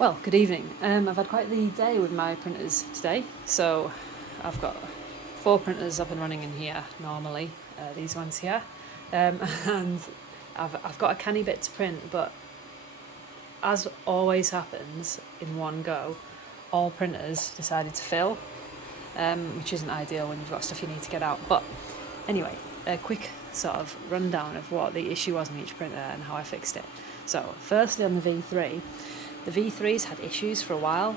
Well, good evening. I've had quite the day with my printers today. So I've got 4 printers up and running in here normally, these ones here. And I've got a canny bit to print, but as always happens in one go, all printers decided to fill, which isn't ideal when you've got stuff you need to get out. But anyway, a quick sort of rundown of what the issue was on each printer and how I fixed it. So firstly on the V3, the V3's had issues for a while.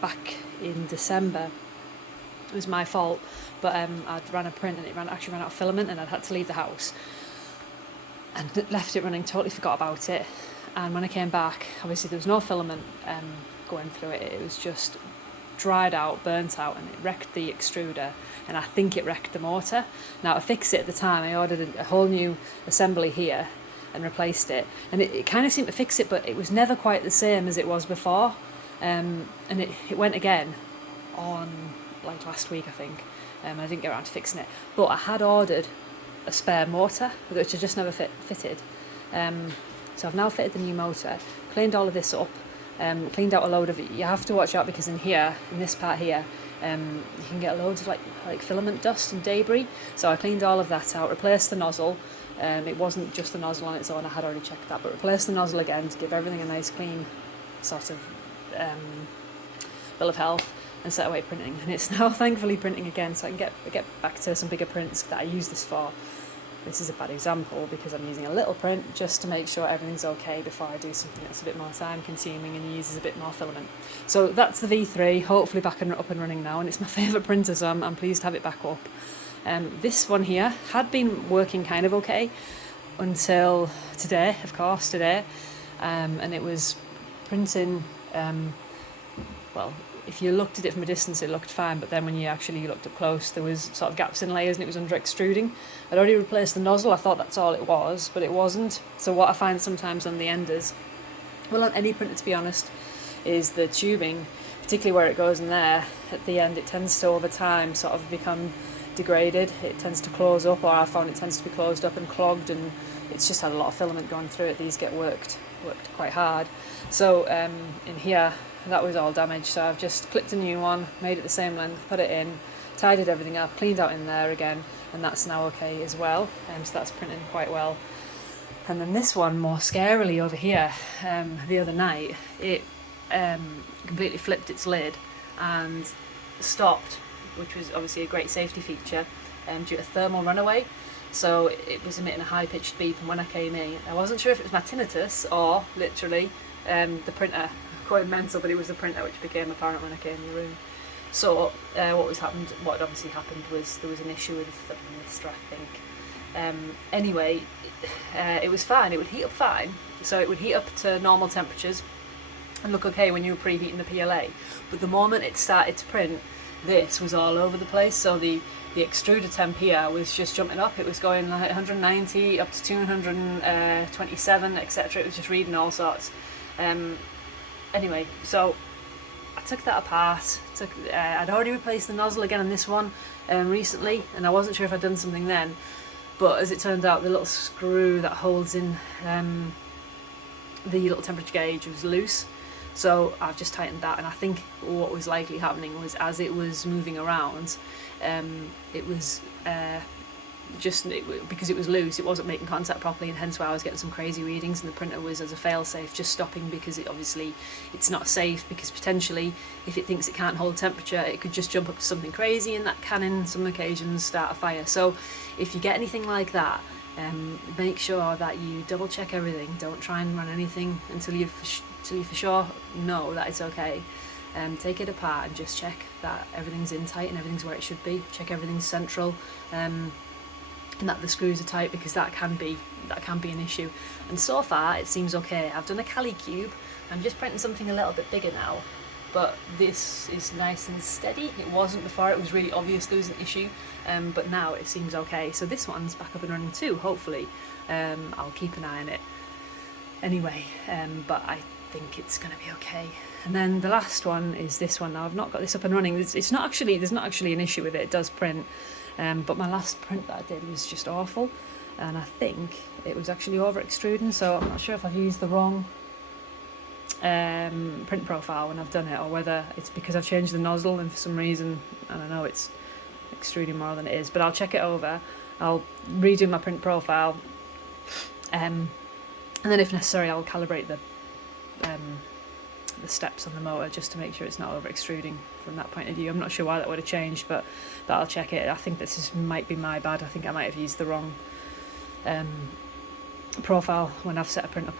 Back in December, it was my fault, but I'd ran a print and it actually ran out of filament, and I'd had to leave the house and left it running, totally forgot about it. And when I came back, obviously there was no filament going through it. It was just dried out, burnt out, and it wrecked the extruder, and I think it wrecked the motor. Now, to fix it at the time, I ordered a whole new assembly here and replaced it, and it kind of seemed to fix it, but it was never quite the same as it was before. And it went again on like last week, I think. I didn't get around to fixing it, but I had ordered a spare motor which I just never fitted. So I've now fitted the new motor, cleaned all of this up, cleaned out a load of it. You have to watch out because in here, in this part here, you can get loads of like filament dust and debris. So I cleaned all of that out, replaced the nozzle. It wasn't just the nozzle on its own, I had already checked that, but replaced the nozzle again to give everything a nice clean sort of bill of health, and set away printing. And it's now thankfully printing again, so I can get back to some bigger prints that I use this for. This is a bad example because I'm using a little print just to make sure everything's okay before I do something that's a bit more time consuming and uses a bit more filament. So that's the V3, hopefully back and up and running now, and it's my favourite printer, so I'm pleased to have it back up. This one here had been working kind of okay until today, of course, and it was printing, well, if you looked at it from a distance it looked fine, but then when you actually looked up close there was sort of gaps in layers and it was under extruding. I'd already replaced the nozzle, I thought that's all it was, but it wasn't. So what I find sometimes on the enders, well, on any printer to be honest, is the tubing, particularly where it goes in there at the end, it tends to over time sort of become degraded. It tends to close up, or I found it tends to be closed up and clogged, and it's just had a lot of filament going through it. These get worked quite hard. So in here that was all damaged, so I've just clipped a new one, made it the same length, put it in, tidied everything up, cleaned out in there again, and that's now okay as well. So that's printing quite well. And then this one, more scarily over here, the other night it completely flipped its lid and stopped, which was obviously a great safety feature, due to thermal runaway. So it was emitting a high-pitched beep, and when I came in, I wasn't sure if it was my tinnitus or literally the printer going mental, but it was the printer, which became apparent when I came in the room. So what had obviously happened was there was an issue with the thermistor, I think. Anyway, it was fine. It would heat up fine, so it would heat up to normal temperatures and look okay when you were preheating the PLA. But the moment it started to print, this was all over the place. So the extruder temp here was just jumping up. It was going like 190 up to 227, etc. It was just reading all sorts. Anyway, so I took that apart. I'd already replaced the nozzle again on this one recently, and I wasn't sure if I'd done something then, but as it turned out, the little screw that holds in the little temperature gauge was loose. So I've just tightened that, and I think what was likely happening was as it was moving around, it was because it was loose, it wasn't making contact properly, and hence why I was getting some crazy readings, and the printer was, as a fail-safe, just stopping because it's not safe, because potentially if it thinks it can't hold temperature it could just jump up to something crazy, and that can in some occasions start a fire. So if you get anything like that, make sure that you double check everything. Don't try and run anything until you for sure know that it's okay. Take it apart and just check that everything's in tight and everything's where it should be. Check everything's central, and that the screws are tight, because that can be an issue. And so far it seems okay. I've done a Cali cube. I'm just printing something a little bit bigger now, but this is nice and steady. It wasn't before. It was really obvious there was an issue, but now it seems okay. So this one's back up and running too, hopefully. I'll keep an eye on it anyway, but I think it's going to be okay. And then the last one is this one. Now I've not got this up and running. There's not actually an issue with it. It does print, but my last print that I did was just awful, and I think it was actually over extruding. So I'm not sure if I've used the wrong print profile when I've done it, or whether it's because I've changed the nozzle and for some reason, I don't know, it's extruding more than it is. But I'll check it over, I'll redo my print profile, and then if necessary I'll calibrate the steps on the motor just to make sure it's not over extruding from that point of view. I'm not sure why that would have changed, but I'll check it. I think this might be my bad. I think I might have used the wrong profile when I've set a print up,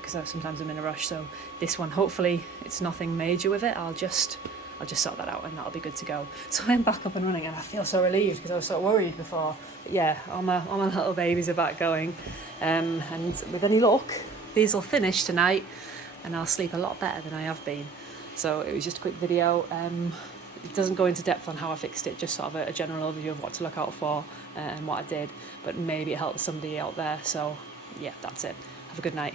because sometimes I'm in a rush. So this one, hopefully it's nothing major with it. I'll just sort that out and that'll be good to go. So I'm back up and running and I feel so relieved because I was so worried before. But yeah, all my little babies are back going, and with any luck these will finish tonight and I'll sleep a lot better than I have been. So it was just a quick video. It doesn't go into depth on how I fixed it, just sort of a general overview of what to look out for and what I did, but maybe it helps somebody out there. So yeah, that's it. Have a good night.